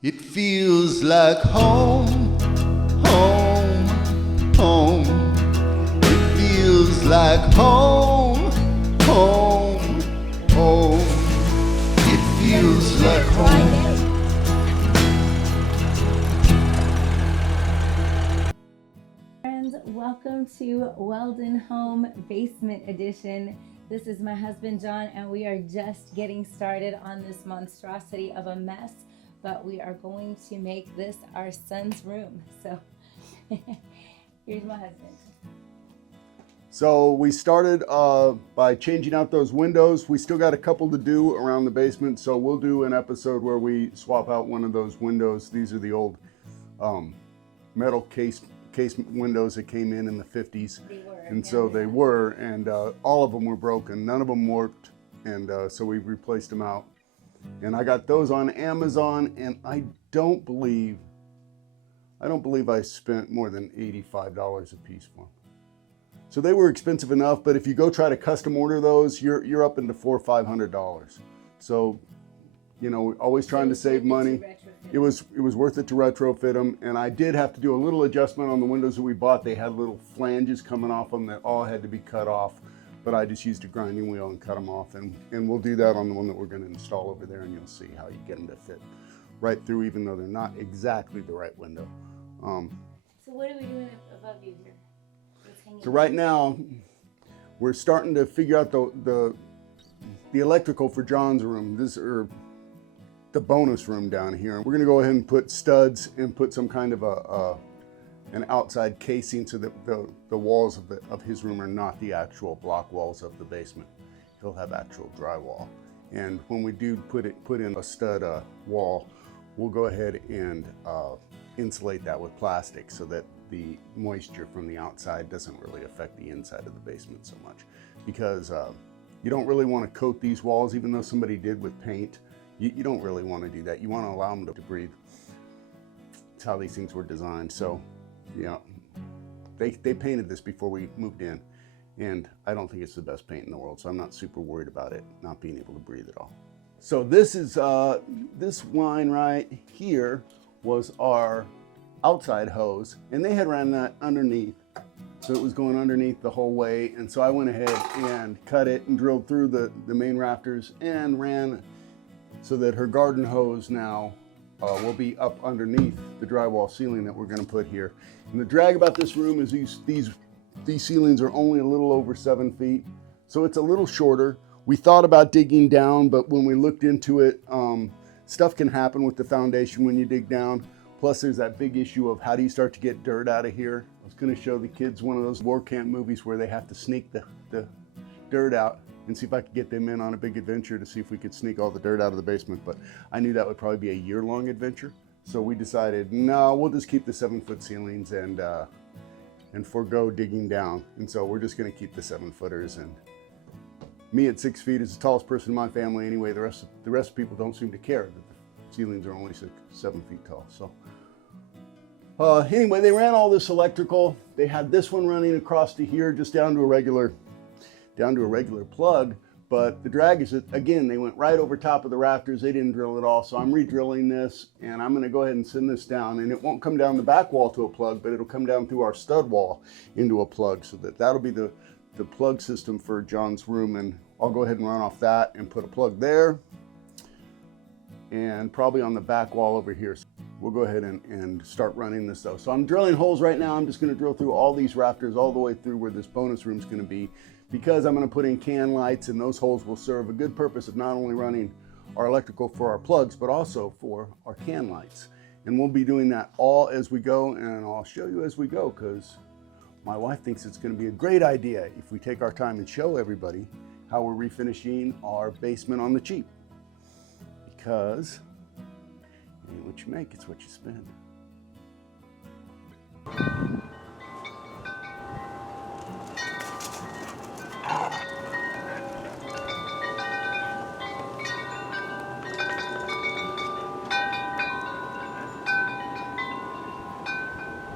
It feels like home, home, home. It feels like home, home, home. It feels like home. Friends, welcome to Weldon Home Basement Edition. This is my husband John, and we are just getting started on this monstrosity of a mess, but we are going to make this our son's room. So here's my husband. So we started by changing out those windows. We still got a couple to do around the basement, so we'll do an episode where we swap out one of those windows. These are the old metal case windows that came in the 50s. They were. And so they were, and all of them were broken. None of them worked, and so we replaced them out. And I got those on Amazon, and I don't believe I spent more than $85 a piece for them. So they were expensive enough, but if you go try to custom order those, you're up into $400 or $500. So, you know, always trying to save money. It was worth it to retrofit them, and I did have to do a little adjustment on the windows that we bought. They had little flanges coming off them that all had to be cut off, but I just used a grinding wheel and cut them off, and we'll do that on the one that we're going to install over there, and you'll see how you get them to fit right through, even though they're not exactly the right window. So what are we doing above you here? So right now, we're starting to figure out the electrical for John's room. The bonus room down here. We're gonna go ahead and put studs and put some kind of an outside casing so that the walls of his room are not the actual block walls of the basement. He'll have actual drywall. And when we do put in a stud wall, we'll go ahead and insulate that with plastic so that the moisture from the outside doesn't really affect the inside of the basement so much. Because you don't really want to coat these walls, even though somebody did with paint. You don't really want to do that. You want to allow them to breathe. That's how these things were designed. So, yeah, they painted this before we moved in, and I don't think it's the best paint in the world, so I'm not super worried about it not being able to breathe at all. So this is this line right here was our outside hose, and they had ran that underneath, so it was going underneath the whole way. And so I went ahead and cut it and drilled through the main rafters and ran so that her garden hose now will be up underneath the drywall ceiling that we're going to put here. And the drag about this room is these ceilings are only a little over 7 feet, so it's a little shorter. We thought about digging down, but when we looked into it, stuff can happen with the foundation when you dig down. Plus there's that big issue of how do you start to get dirt out of here. I was going to show the kids one of those war camp movies where they have to sneak the dirt out, and see if I could get them in on a big adventure to see if we could sneak all the dirt out of the basement. But I knew that would probably be a year-long adventure. So we decided, no, we'll just keep the 7-foot ceilings and forego digging down. And so we're just gonna keep the 7-footers. And me at 6 feet is the tallest person in my family anyway. The rest of people don't seem to care that the ceilings are only 7 feet tall. So anyway, they ran all this electrical. They had this one running across to here, just down to a regular plug, but the drag is, again, they went right over top of the rafters. They didn't drill it all, so I'm re-drilling this, and I'm gonna go ahead and send this down, and it won't come down the back wall to a plug, but it'll come down through our stud wall into a plug, so that'll be the plug system for John's room. And I'll go ahead and run off that and put a plug there, and probably on the back wall over here. So we'll go ahead and start running this though. So I'm drilling holes right now. I'm just gonna drill through all these rafters all the way through where this bonus room is gonna be, because I'm going to put in can lights, and those holes will serve a good purpose of not only running our electrical for our plugs, but also for our can lights. And we'll be doing that all as we go, and I'll show you as we go, because my wife thinks it's going to be a great idea if we take our time and show everybody how we're refinishing our basement on the cheap. Because it ain't what you make, it's what you spend.